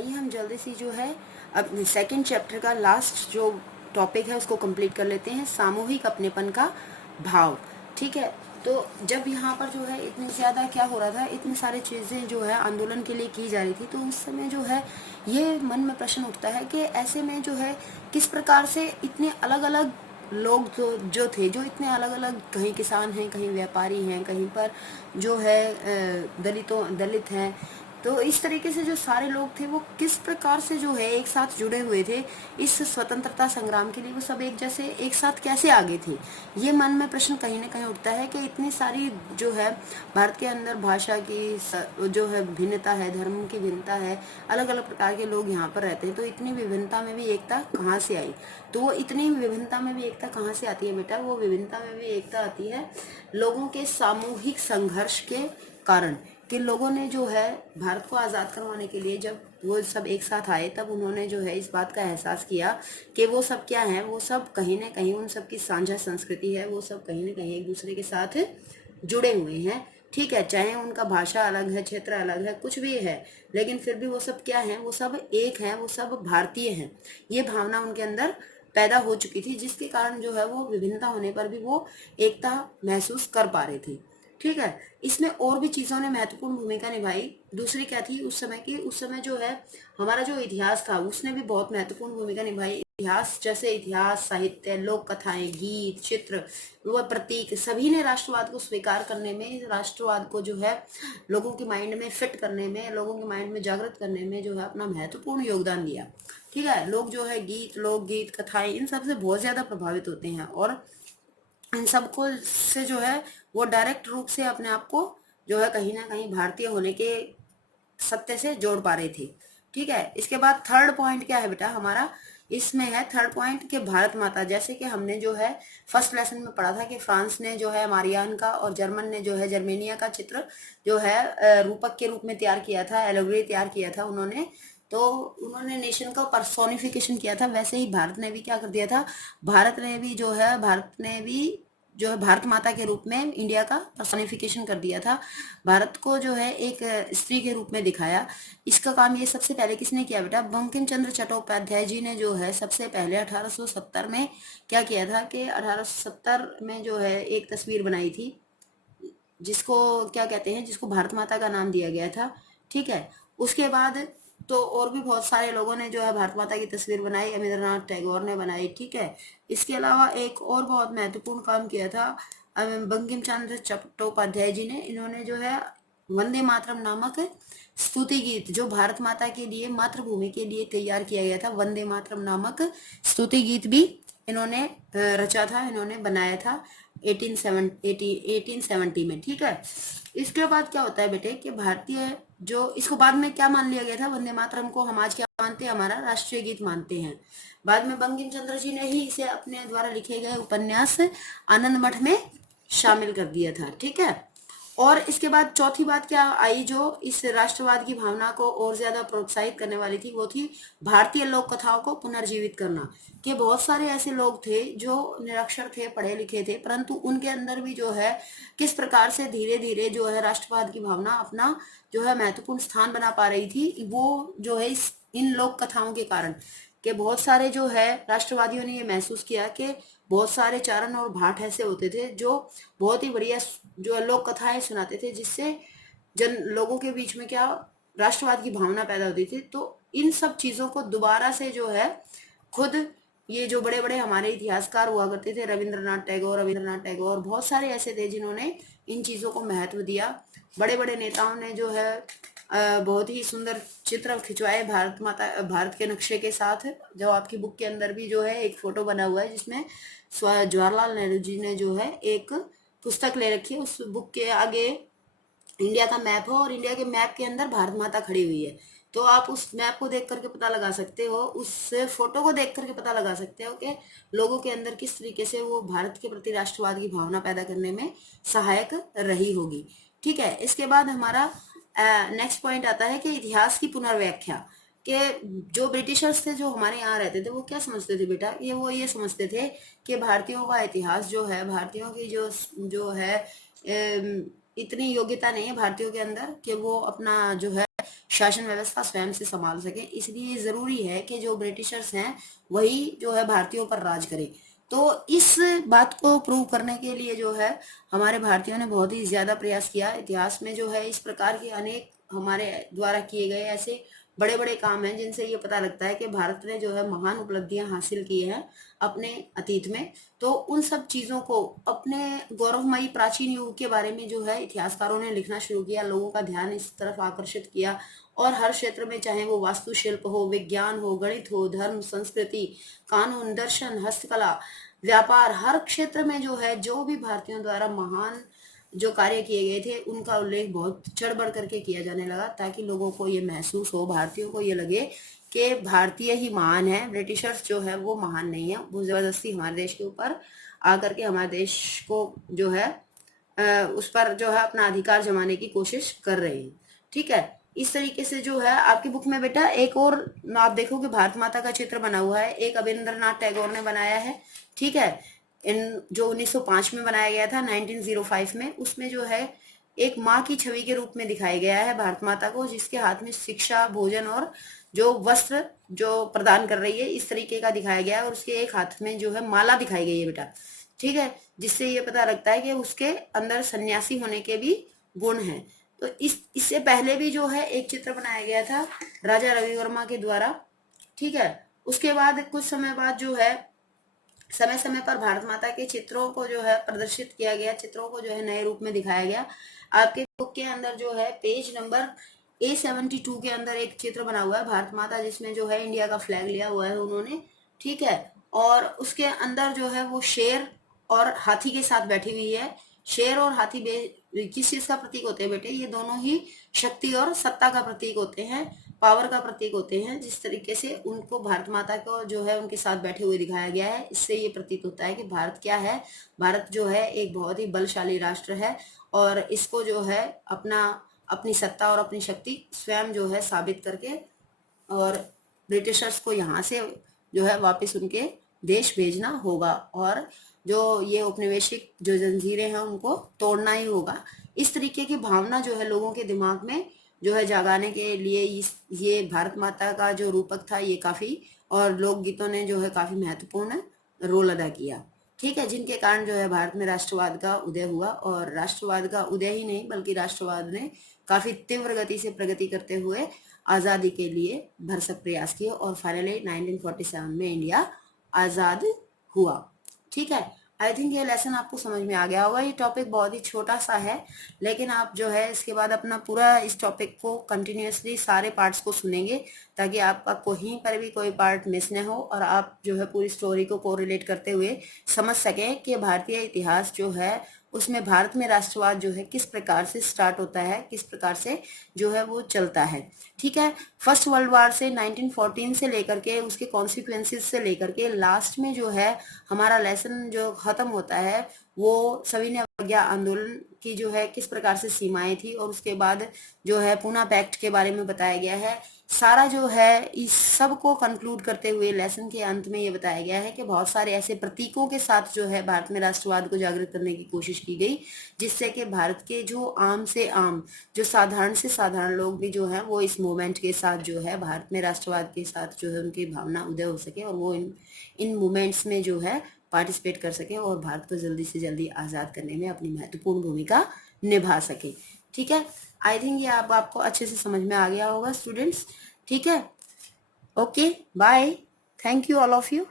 आइए हम जल्दी से जो है अपने सेकंड चैप्टर का लास्ट जो टॉपिक है उसको कंप्लीट कर लेते हैं, सामूहिक अपनेपन का भाव। ठीक है, तो जब यहाँ पर जो है इतनी ज़्यादा क्या हो रहा था, इतनी सारी चीज़ें जो है आंदोलन के लिए की जा रही थी, तो उस समय जो है ये मन में प्रश्न उठता है कि ऐसे में जो है किस प्रकार से इतने अलग अलग लोग जो थे, जो इतने अलग अलग, कहीं किसान हैं, कहीं व्यापारी हैं, कहीं पर जो है दलित हैं, तो इस तरीके से जो सारे लोग थे वो किस प्रकार से जो है एक साथ जुड़े हुए थे इस स्वतंत्रता संग्राम के लिए, वो सब एक जैसे एक साथ कैसे आगे थे। ये मन में प्रश्न कहीं ना कहीं उठता है कि इतनी सारी जो है भारत के अंदर भाषा की जो है भिन्नता है, धर्म की भिन्नता है, अलग अलग प्रकार के लोग यहाँ पर रहते हैं, तो इतनी विभिन्नता में भी एकता कहाँ से आई। तो वो इतनी विभिन्नता में भी एकता कहाँ से आती है बेटा, वो विभिन्नता में भी एकता आती है लोगों के सामूहिक संघर्ष के कारण। कि लोगों ने जो है भारत को आज़ाद करवाने के लिए जब वो सब एक साथ आए, तब उन्होंने जो है इस बात का एहसास किया कि वो सब क्या है, वो सब कहीं ना कहीं उन सब की साझा संस्कृति है, वो सब कहीं ना कहीं एक दूसरे के साथ जुड़े हुए हैं। ठीक है, चाहे उनका भाषा अलग है, क्षेत्र अलग है, कुछ भी है, लेकिन फिर भी वो सब क्या है, वो सब एक हैं, वो सब भारतीय हैं। ये भावना उनके अंदर पैदा हो चुकी थी, जिसके कारण जो है वो विभिन्नता होने पर भी वो एकता महसूस कर पा रहे थे। ठीक है, इसमें और भी चीज़ों ने महत्वपूर्ण भूमिका निभाई। दूसरी क्या थी उस समय की, उस समय जो है हमारा जो इतिहास था उसने भी बहुत महत्वपूर्ण भूमिका निभाई। इतिहास जैसे इतिहास, साहित्य, लोक कथाएं, गीत, चित्र व प्रतीक, सभी ने राष्ट्रवाद को स्वीकार करने में, राष्ट्रवाद को जो है लोगों के माइंड में फिट करने में, लोगों के माइंड में जागृत करने में जो है अपना महत्वपूर्ण योगदान दिया। ठीक है, लोग जो है गीत, लोकगीत, कथाएं, इन सब से बहुत ज्यादा प्रभावित होते हैं और इन सबको से जो है वो डायरेक्ट रूप से अपने आप को जो है कहीं ना कहीं भारतीय होने के सत्य से जोड़ पा रहे थे। ठीक है, इसके बाद थर्ड पॉइंट क्या है बेटा हमारा, इसमें है थर्ड पॉइंट कि भारत माता, जैसे कि हमने जो है फर्स्ट लेसन में पढ़ा था कि फ्रांस ने जो है मारियान का और जर्मन ने जो है जर्मेनिया का चित्र जो है रूपक के रूप में तैयार किया था, एलोग्री तैयार किया था उन्होंने, तो उन्होंने नेशन का पर्सोनिफिकेशन किया था। वैसे ही भारत ने भी क्या कर दिया था, भारत ने भी जो है भारत माता के रूप में इंडिया का पर्सोनिफिकेशन कर दिया था। भारत को जो है एक स्त्री के रूप में दिखाया। इसका काम ये सबसे पहले किसने किया बेटा, बंकिम चंद्र चट्टोपाध्याय जी ने जो है सबसे पहले 1870 में क्या किया था कि 1870 में जो है एक तस्वीर बनाई थी, जिसको क्या कहते हैं, जिसको भारत माता का नाम दिया गया था। ठीक है, उसके बाद तो और भी बहुत सारे लोगों ने जो है भारत माता की तस्वीर बनाई, रविंद्रनाथ टैगोर ने बनाई। ठीक है, इसके अलावा एक और बहुत महत्वपूर्ण काम किया था बंकिम चंद्र चट्टोपाध्याय जी ने। इन्होंने जो है वंदे मातरम नामक स्तुति गीत, जो भारत माता के लिए, मातृभूमि के लिए तैयार किया गया था, वंदे मातरम नामक स्तुति गीत भी इन्होंने रचा था, इन्होंने बनाया था 1870 में। ठीक है, इसके बाद क्या होता है बेटे कि भारतीय जो, इसको बाद में क्या मान लिया गया था, वंदे मातरम को हम आज क्या मानते हैं, हमारा राष्ट्रीय गीत मानते हैं। बाद में बंकिम चंद्र जी ने ही इसे अपने द्वारा लिखे गए उपन्यास आनंद मठ में शामिल कर दिया था। ठीक है, और इसके बाद चौथी बात क्या आई जो इस राष्ट्रवाद की भावना को और ज्यादा प्रोत्साहित करने वाली थी, वो थी भारतीय लोक कथाओं को पुनर्जीवित करना। कि बहुत सारे ऐसे लोग थे जो निरक्षर थे, पढ़े लिखे थे, परंतु उनके अंदर भी जो है किस प्रकार से धीरे धीरे जो है राष्ट्रवाद की भावना अपना जो है महत्वपूर्ण स्थान बना पा रही थी, वो जो है इन लोक कथाओं के कारण। कि बहुत सारे जो है राष्ट्रवादियों ने ये महसूस किया कि बहुत सारे चारण और भाट ऐसे होते थे जो बहुत ही बढ़िया जो लोक कथाएं सुनाते थे, जिससे जन लोगों के बीच में क्या राष्ट्रवाद की भावना पैदा होती थी। तो इन सब चीजों को दोबारा से जो है खुद ये जो बड़े बड़े हमारे इतिहासकार हुआ करते थे, रविंद्रनाथ टैगोर बहुत सारे ऐसे थे जिन्होंने इन चीजों को महत्व दिया। बड़े बड़े नेताओं ने जो है बहुत ही सुंदर चित्र खिंचवाए भारत माता, भारत के नक्शे के साथ। जो आपकी बुक के अंदर भी जो है एक फोटो बना हुआ है, जिसमें जवाहरलाल नेहरू जी ने जो है एक पुस्तक ले रखी है, उस बुक के आगे इंडिया का मैप हो और इंडिया के मैप के अंदर भारत माता खड़ी हुई है। तो आप उस मैप को देख करके पता लगा सकते हो, उस फोटो को देख करके पता लगा सकते हो कि लोगों के अंदर किस तरीके से वो भारत के प्रति राष्ट्रवाद की भावना पैदा करने में सहायक रही होगी। ठीक है, इसके बाद हमारा नेक्स्ट पॉइंट आता है कि इतिहास की पुनर्व्याख्या। कि जो ब्रिटिशर्स थे जो हमारे यहाँ रहते थे वो क्या समझते थे बेटा, वो ये समझते थे कि भारतीयों का इतिहास जो है, भारतीयों की जो है इतनी योग्यता नहीं है भारतीयों के अंदर कि वो अपना जो है शासन व्यवस्था स्वयं से संभाल सके। इसलिए जरूरी है कि जो ब्रिटिशर्स हैं वही जो है भारतीयों पर राज करे। तो इस बात को प्रूव करने के लिए जो है हमारे भारतीयों ने बहुत ही ज्यादा प्रयास किया। इतिहास में जो है इस प्रकार के अनेक हमारे द्वारा किए गए ऐसे बड़े बड़े काम हैं जिनसे ये पता लगता है कि भारत ने जो है महान उपलब्धियां हासिल की हैं अपने अतीत में। तो उन सब चीजों को, अपने गौरवमयी प्राचीन युग के बारे में जो है इतिहासकारों ने लिखना शुरू किया, लोगों का ध्यान इस तरफ आकर्षित किया। और हर क्षेत्र में, चाहे वो वास्तुशिल्प हो, विज्ञान हो, गणित हो, धर्म, संस्कृति, कानून, दर्शन, हस्तकला, व्यापार, हर क्षेत्र में जो है जो भी भारतीयों द्वारा महान जो कार्य किए गए थे उनका उल्लेख बहुत चढ़ बढ़ करके किया जाने लगा, ताकि लोगों को ये महसूस हो, भारतीयों को ये लगे कि भारतीय ही महान है, ब्रिटिशर्स जो है वो महान नहीं है। वो जबरदस्ती हमारे देश के ऊपर आकर के हमारे देश को जो है उस पर जो है अपना अधिकार जमाने की कोशिश कर रहे हैं। ठीक है, इस तरीके से जो है आपकी बुक में बेटा एक और आप देखोगे भारत माता का चित्र बना हुआ है, एक अविंद्रनाथ टैगोर ने बनाया है। ठीक है, इन जो 1905 में बनाया गया था, 1905 में, उसमें जो है एक माँ की छवि के रूप में दिखाया गया है भारत माता को, जिसके हाथ में शिक्षा, भोजन और जो वस्त्र जो प्रदान कर रही है, इस तरीके का दिखाया गया है। और उसके एक हाथ में जो है माला दिखाई गई है बेटा। ठीक है, जिससे ये पता लगता है कि उसके अंदर सन्यासी होने के भी गुण हैं। तो इससे पहले भी जो है एक चित्र बनाया गया था राजा रवि वर्मा के द्वारा। ठीक है, उसके बाद कुछ समय बाद जो है समय समय पर भारत माता के चित्रों को जो है प्रदर्शित किया गया, चित्रों को जो है नए रूप में दिखाया गया। आपके बुक के अंदर जो है पेज नंबर A72 के अंदर एक चित्र बना हुआ है भारत माता, जिसमें जो है इंडिया का फ्लैग लिया हुआ है उन्होंने। ठीक है, और उसके अंदर जो है वो शेर और हाथी के साथ बैठी हुई है। शेर और हाथी किस चीज का प्रतीक होते हैं बेटे? ये दोनों ही शक्ति और सत्ता का प्रतीक होते हैं, पावर का प्रतीक होते हैं। जिस तरीके से उनको भारत माता को जो है उनके साथ बैठे हुए दिखाया गया है, इससे ये प्रतीत होता है कि भारत क्या है, भारत जो है एक बहुत ही बलशाली राष्ट्र है और इसको जो है अपनी सत्ता और अपनी शक्ति स्वयं जो है साबित करके और ब्रिटिशर्स को यहाँ से जो है वापस उनके देश भेजना होगा और जो ये औपनिवेशिक जो जंजीरें हैं उनको तोड़ना ही होगा। इस तरीके की भावना जो है लोगों के दिमाग में जो है जगाने के लिए ये भारत माता का जो रूपक था ये काफी, और लोकगीतों ने जो है काफी महत्वपूर्ण रोल अदा किया। ठीक है, जिनके कारण जो है भारत में राष्ट्रवाद का उदय हुआ, और राष्ट्रवाद का उदय ही नहीं बल्कि राष्ट्रवाद ने काफी तीव्र गति से प्रगति करते हुए आजादी के लिए भरसक प्रयास किए और फाइनली 1947 में इंडिया आजाद हुआ। ठीक है, आई थिंक ये लेसन आपको समझ में आ गया होगा। ये टॉपिक बहुत ही छोटा सा है, लेकिन आप जो है इसके बाद अपना पूरा इस टॉपिक को कंटिन्यूअसली सारे पार्ट्स को सुनेंगे, ताकि आपका कहीं पर भी कोई पार्ट मिस न हो और आप जो है पूरी स्टोरी को कोरिलेट करते हुए समझ सकें कि भारतीय इतिहास जो है उसमें भारत में राष्ट्रवाद जो है किस प्रकार से स्टार्ट होता है, किस प्रकार से जो है वो चलता है। ठीक है, फर्स्ट वर्ल्ड वॉर से 1914 से लेकर के उसके कॉन्सिक्वेंसेस से लेकर के लास्ट में जो है हमारा लेसन जो खत्म होता है वो सविनय अवज्ञा आंदोलन की जो है किस प्रकार से सीमाएं थी, और उसके बाद जो है पूना पैक्ट के बारे में बताया गया है। सारा जो है इस सब को कंक्लूड करते हुए लेसन के अंत में ये बताया गया है कि बहुत सारे ऐसे प्रतीकों के साथ जो है भारत में राष्ट्रवाद को जागृत करने की कोशिश की गई, जिससे कि भारत के जो आम से आम, जो साधारण से साधारण लोग भी जो है वो इस मूवमेंट के साथ जो है भारत में राष्ट्रवाद के साथ जो है उनकी भावना उदय हो सके और वो इन मूवमेंट्स में जो है पार्टिसिपेट कर सके और भारत को जल्दी से जल्दी आजाद करने में अपनी महत्वपूर्ण भूमिका निभा सके। ठीक है, आई थिंक ये आपको अच्छे से समझ में आ गया होगा स्टूडेंट्स। ठीक है, okay, bye, thank you all of you.